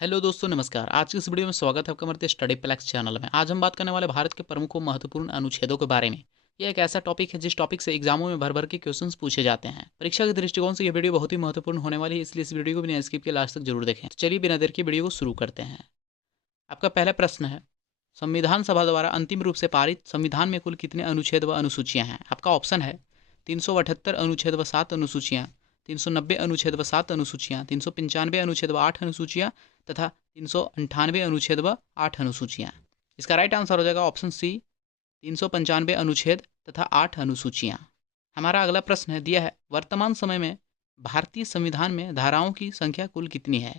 Hello दोस्तों, नमस्कार। आज की इस वीडियो में स्वागत है आपका हमारे स्टडी प्लैक्स चैनल में। आज हम बात करने वाले भारत के प्रमुख व महत्वपूर्ण अनुच्छेदों के बारे में। यह एक ऐसा टॉपिक है जिस टॉपिक से एग्जामों में भर भर के क्वेश्चंस पूछे जाते हैं। परीक्षा के दृष्टिकोण से यह वीडियो बहुत ही महत्वपूर्ण होने वाली है, इसलिए इस वीडियो को बिना स्किप के लास्ट तक जरूर देखें। तो चलिए बिना देर के वीडियो को शुरू करते हैं। आपका पहला प्रश्न है, संविधान सभा द्वारा अंतिम रूप से पारित संविधान में कुल कितने अनुच्छेद व अनुसूचियां हैं? आपका ऑप्शन है 378 अनुच्छेद व 7 अनुसूचियां, 390 अनुच्छेद व 7 अनुसूचियां, 395 अनुच्छेद व 8 अनुसूचियां तथा 398 अनुच्छेद व 8 अनुसूचियां। इसका राइट आंसर हो जाएगा ऑप्शन सी, 395 अनुच्छेद तथा 8 अनुसूचियां। हमारा अगला प्रश्न है, दिया है वर्तमान समय में भारतीय संविधान में धाराओं की संख्या कुल कितनी है?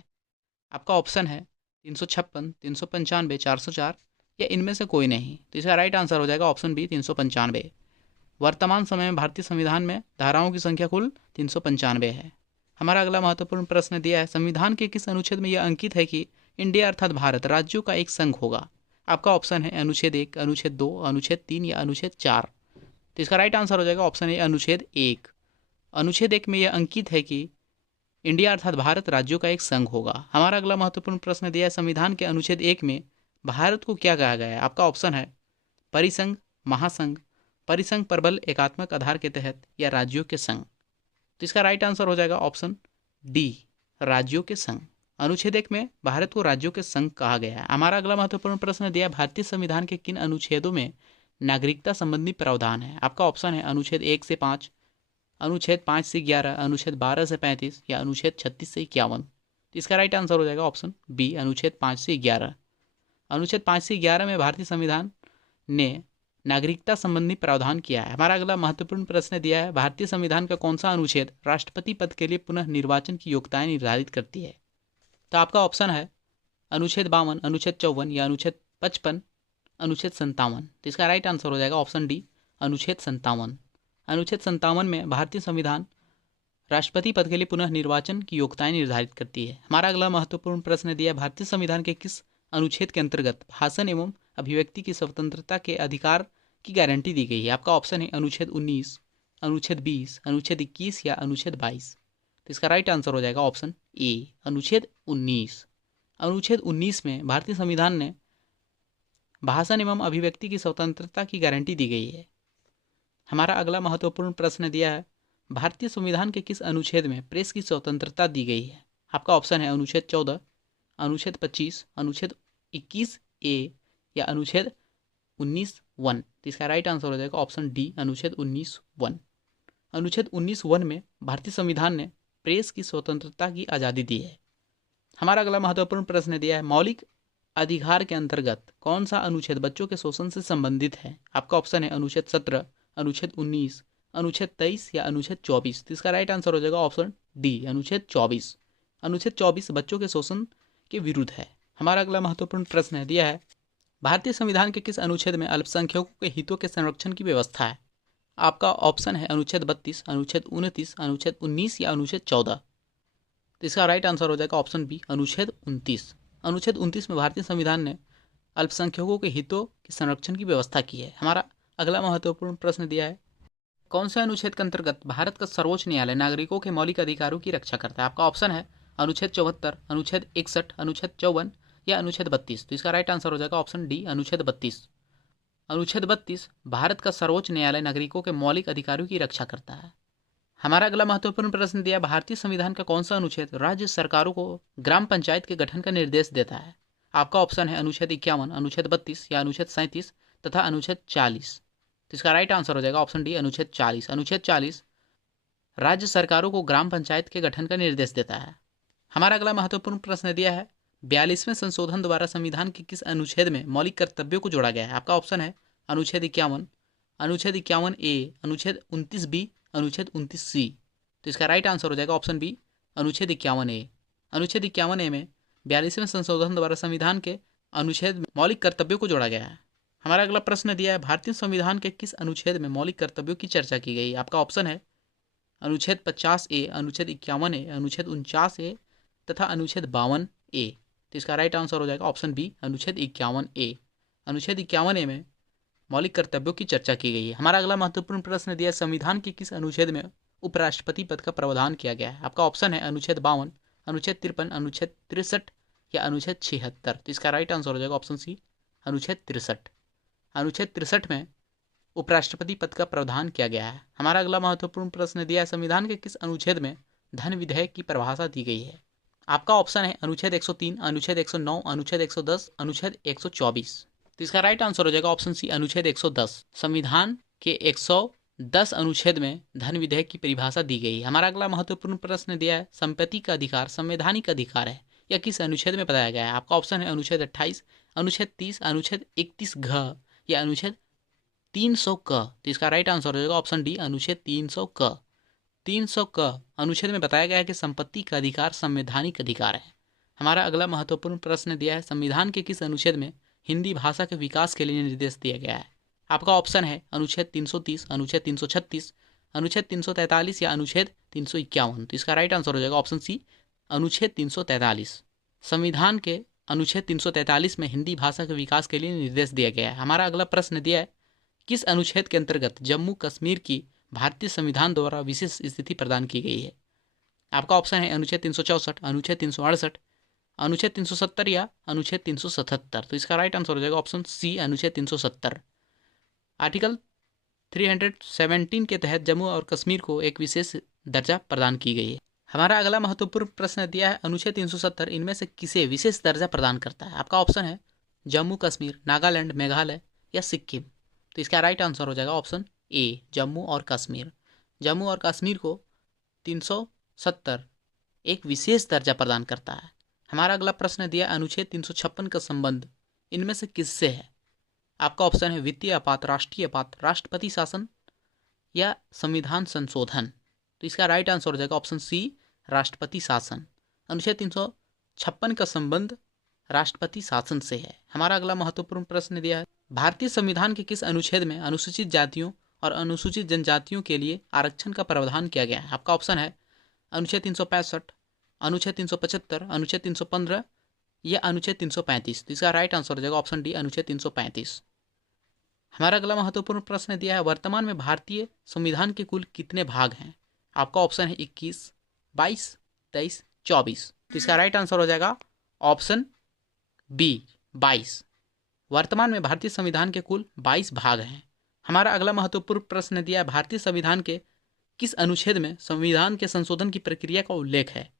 आपका ऑप्शन है 356, 395, 404 या इनमें से कोई नहीं। तो इसका राइट आंसर हो जाएगा ऑप्शन बी, 395। वर्तमान समय में भारतीय संविधान में धाराओं की संख्या कुल 395 है। हमारा अगला महत्वपूर्ण प्रश्न दिया है, संविधान के किस अनुच्छेद में यह अंकित है कि इंडिया अर्थात भारत राज्यों का एक संघ होगा? आपका ऑप्शन है अनुच्छेद 1, अनुच्छेद 2, अनुच्छेद 3 या अनुच्छेद 4। तो इसका राइट आंसर हो जाएगा ऑप्शन ए, अनुच्छेद 1। अनुच्छेद 1 में यह अंकित है कि इंडिया अर्थात भारत राज्यों का एक संघ होगा। हमारा अगला महत्वपूर्ण प्रश्न दिया है, संविधान के अनुच्छेद 1 में भारत को क्या कहा गया है? आपका ऑप्शन है परिसंघ, महासंघ, परिसंघ प्रबल एकात्मक आधार के तहत या राज्यों के संघ। तो इसका राइट आंसर हो जाएगा ऑप्शन डी, राज्यों के संघ। अनुच्छेद 1 में भारत को राज्यों के संघ कहा गया है। हमारा अगला महत्वपूर्ण प्रश्न दिया, भारतीय संविधान के किन अनुच्छेदों में नागरिकता संबंधी प्रावधान है? आपका ऑप्शन है अनुच्छेद 1 से 5, अनुच्छेद 5 से 11, अनुच्छेद 12 से 35 या अनुच्छेद 36 से 51। तो इसका राइट आंसर हो जाएगा ऑप्शन बी, अनुच्छेद 5 से 11। अनुच्छेद 5 से 11 में भारतीय संविधान ने नागरिकता संबंधी प्रावधान किया है। हमारा अगला महत्वपूर्ण प्रश्न दिया है, भारतीय संविधान का कौन सा अनुच्छेद राष्ट्रपति पद के लिए पुनः निर्वाचन की योग्यताएं निर्धारित करती है? तो आपका ऑप्शन है अनुच्छेद 52, अनुच्छेद 54 या अनुच्छेद 55, अनुच्छेद 57। तो इसका राइट आंसर हो जाएगा ऑप्शन डी, अनुच्छेद 57। अनुच्छेद 57 में भारतीय संविधान राष्ट्रपति पद के लिए पुनः निर्वाचन की योग्यताएं निर्धारित करती है। हमारा अगला महत्वपूर्ण प्रश्न दिया, भारतीय संविधान के किस अनुच्छेद के अंतर्गत भाषण एवं अभिव्यक्ति की स्वतंत्रता के अधिकार की गारंटी दी गई है? आपका ऑप्शन है अनुच्छेद 19, अनुच्छेद 20, अनुच्छेद 21 या अनुच्छेद 22। तो इसका राइट आंसर हो जाएगा ऑप्शन ए, अनुच्छेद 19। अनुच्छेद 19 में भारतीय संविधान ने भाषण एवं अभिव्यक्ति की स्वतंत्रता की गारंटी दी गई है। हमारा अगला महत्वपूर्ण प्रश्न दिया है, भारतीय संविधान के किस अनुच्छेद में प्रेस की स्वतंत्रता दी गई है? आपका ऑप्शन है अनुच्छेद 14, अनुच्छेद 25, अनुच्छेद 21 ए या अनुच्छेद 19(1). तो इसका राइट आंसर हो जाएगा ऑप्शन डी, अनुच्छेद 19(1). अनुच्छेद 19(1) में भारतीय संविधान ने प्रेस की स्वतंत्रता की आज़ादी दी है। हमारा अगला महत्वपूर्ण प्रश्न दिया है, मौलिक अधिकार के अंतर्गत कौन सा अनुच्छेद बच्चों के शोषण से संबंधित है? आपका ऑप्शन है अनुच्छेद 17, अनुच्छेद 19, अनुच्छेद 23 या अनुच्छेद 24। तो इसका राइट आंसर हो जाएगा ऑप्शन डी, अनुच्छेद 24। अनुच्छेद 24 बच्चों के शोषण के विरुद्ध है। हमारा अगला महत्वपूर्ण प्रश्न है, दिया है भारतीय संविधान के किस अनुच्छेद में अल्पसंख्यकों के हितों के संरक्षण की व्यवस्था है? आपका ऑप्शन है अनुच्छेद 32, अनुच्छेद 29, अनुच्छेद 19 या अनुच्छेद 14। तो इसका राइट आंसर हो जाएगा ऑप्शन बी, अनुच्छेद 29। अनुच्छेद 29 में भारतीय संविधान ने अल्पसंख्यकों के हितों के संरक्षण की व्यवस्था की है। हमारा अगला महत्वपूर्ण प्रश्न दिया है, कौन से अनुच्छेद के अंतर्गत भारत का सर्वोच्च न्यायालय नागरिकों के मौलिक अधिकारों की रक्षा करता है? आपका ऑप्शन है अनुच्छेद 74, अनुच्छेद 61, अनुच्छेद 54 या अनुच्छेद 32। तो इसका राइट आंसर हो जाएगा ऑप्शन डी, अनुच्छेद 32। अनुच्छेद 32 भारत का सर्वोच्च न्यायालय नागरिकों के मौलिक अधिकारों की रक्षा करता है। हमारा अगला महत्वपूर्ण प्रश्न दिया, भारतीय संविधान का कौन सा अनुच्छेद राज्य सरकारों को ग्राम पंचायत के गठन का निर्देश देता है? आपका ऑप्शन है अनुच्छेद 51, अनुच्छेद 32 या अनुच्छेद 37 तथा अनुच्छेद 40। तो इसका राइट आंसर हो जाएगा ऑप्शन डी, अनुच्छेद 40। अनुच्छेद 40 राज्य सरकारों को ग्राम पंचायत के गठन का निर्देश देता है। हमारा अगला महत्वपूर्ण प्रश्न दिया है, 42वें संशोधन द्वारा संविधान के किस अनुच्छेद में मौलिक कर्तव्यों को जोड़ा गया है? आपका ऑप्शन है अनुच्छेद 51, अनुच्छेद 51 ए, अनुच्छेद 29 बी, अनुच्छेद 29 सी। तो इसका राइट आंसर हो जाएगा ऑप्शन बी, अनुच्छेद 51 ए। अनुच्छेद 51 ए में 42वें संशोधन द्वारा संविधान के अनुच्छेद में मौलिक कर्तव्यों को जोड़ा गया है। हमारा अगला प्रश्न दिया है, भारतीय संविधान के किस अनुच्छेद में मौलिक कर्तव्यों की चर्चा की गई? आपका ऑप्शन है अनुच्छेद 50 ए, अनुच्छेद 51 ए, अनुच्छेद 49 ए तथा अनुच्छेद 52 ए। तो इसका राइट आंसर हो जाएगा ऑप्शन बी, अनुच्छेद 51 ए। अनुच्छेद 51 ए में मौलिक कर्तव्यों की चर्चा की गई है। हमारा अगला महत्वपूर्ण प्रश्न दिया, संविधान के किस अनुच्छेद में उपराष्ट्रपति पद का प्रावधान किया गया है? आपका ऑप्शन है अनुच्छेद 52, अनुच्छेद 53, अनुच्छेद 63 या अनुच्छेद 76? तो इसका राइट आंसर हो जाएगा ऑप्शन सी, अनुच्छेद 63। अनुच्छेद 63 में उपराष्ट्रपति पद का प्रावधान किया गया है। हमारा अगला महत्वपूर्ण प्रश्न दिया है, संविधान के किस अनुच्छेद में धन विधेयक की परिभाषा दी गई है? आपका ऑप्शन है अनुच्छेद 103, अनुच्छेद 109, अनुच्छेद 110, अनुच्छेद 124। तो इसका राइट आंसर हो जाएगा ऑप्शन सी, अनुच्छेद 110। संविधान के 110 अनुच्छेद में धन विधेयक की परिभाषा दी गई है। हमारा अगला महत्वपूर्ण प्रश्न दिया है, संपत्ति का अधिकार संवैधानिक अधिकार है या किस अनुच्छेद में बताया गया है? आपका ऑप्शन है अनुच्छेद 28, अनुच्छेद 30, अनुच्छेद 31 घ या अनुच्छेद 300 क। तो इसका राइट आंसर हो जाएगा ऑप्शन डी, अनुच्छेद 300 क। 300 क अनुच्छेद में बताया गया है कि संपत्ति का अधिकार संवैधानिक अधिकार है। हमारा अगला महत्वपूर्ण प्रश्न दिया है, संविधान के किस अनुच्छेद में हिंदी भाषा के विकास के लिए निर्देश दिया गया है? आपका ऑप्शन है अनुच्छेद 330, अनुच्छेद 336, अनुच्छेद 343 या अनुच्छेद 351। तो इसका राइट आंसर हो जाएगा ऑप्शन सी, अनुच्छेद 343। संविधान के अनुच्छेद 343 में हिंदी भाषा के विकास के लिए निर्देश दिया गया है। हमारा अगला प्रश्न दिया है, किस अनुच्छेद के अंतर्गत जम्मू कश्मीर की भारतीय संविधान द्वारा विशेष स्थिति प्रदान की गई है? आपका ऑप्शन है अनुच्छेद 364, अनुच्छेद 368, अनुच्छेद 370 या अनुच्छेद 377। तो इसका राइट आंसर हो जाएगा ऑप्शन सी, अनुच्छेद 370। आर्टिकल 317 के तहत जम्मू और कश्मीर को एक विशेष दर्जा प्रदान की गई है। हमारा अगला महत्वपूर्ण प्रश्न दिया है, अनुच्छेद 370 इनमें से किसे विशेष दर्जा प्रदान करता है? आपका ऑप्शन है जम्मू कश्मीर, नागालैंड, मेघालय या सिक्किम। तो इसका राइट आंसर हो जाएगा ऑप्शन ए, जम्मू और कश्मीर। जम्मू और कश्मीर को 370 एक विशेष दर्जा प्रदान करता है। हमारा अगला प्रश्न दिया, अनुच्छेद 356 का संबंध इनमें से किससे है? आपका ऑप्शन है वित्तीय आपात, राष्ट्रीय आपात, राष्ट्रपति शासन या संविधान संशोधन। तो इसका राइट आंसर हो जाएगा ऑप्शन सी, राष्ट्रपति शासन। अनुच्छेद 356 का संबंध राष्ट्रपति शासन से है। हमारा अगला महत्वपूर्ण प्रश्न दिया है, भारतीय संविधान के किस अनुच्छेद में अनुसूचित जातियों और अनुसूचित जनजातियों के लिए आरक्षण का प्रावधान किया गया है? आपका ऑप्शन है अनुच्छेद 365, अनुच्छेद 375, अनुच्छेद 315 या अनुच्छेद 335। तो इसका राइट आंसर हो जाएगा ऑप्शन डी, अनुच्छेद 335। हमारा अगला महत्वपूर्ण प्रश्न दिया है, वर्तमान में भारतीय संविधान के कुल कितने भाग हैं? आपका ऑप्शन है 21, 22, 23, 24। तो इसका राइट आंसर हो जाएगा ऑप्शन बी, 22। वर्तमान में भारतीय संविधान के कुल 22 भाग हैं। हमारा अगला महत्वपूर्ण प्रश्न दिया है, भारतीय संविधान के किस अनुच्छेद में संविधान के संशोधन की प्रक्रिया का उल्लेख है?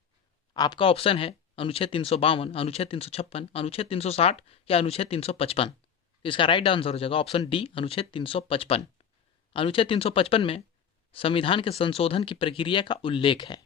आपका ऑप्शन है अनुच्छेद 352, अनुच्छेद 356, अनुच्छेद 360 या अनुच्छेद 355। तो इसका राइट आंसर हो जाएगा ऑप्शन डी, अनुच्छेद 355। अनुच्छेद 355 में संविधान के संशोधन की प्रक्रिया का उल्लेख है।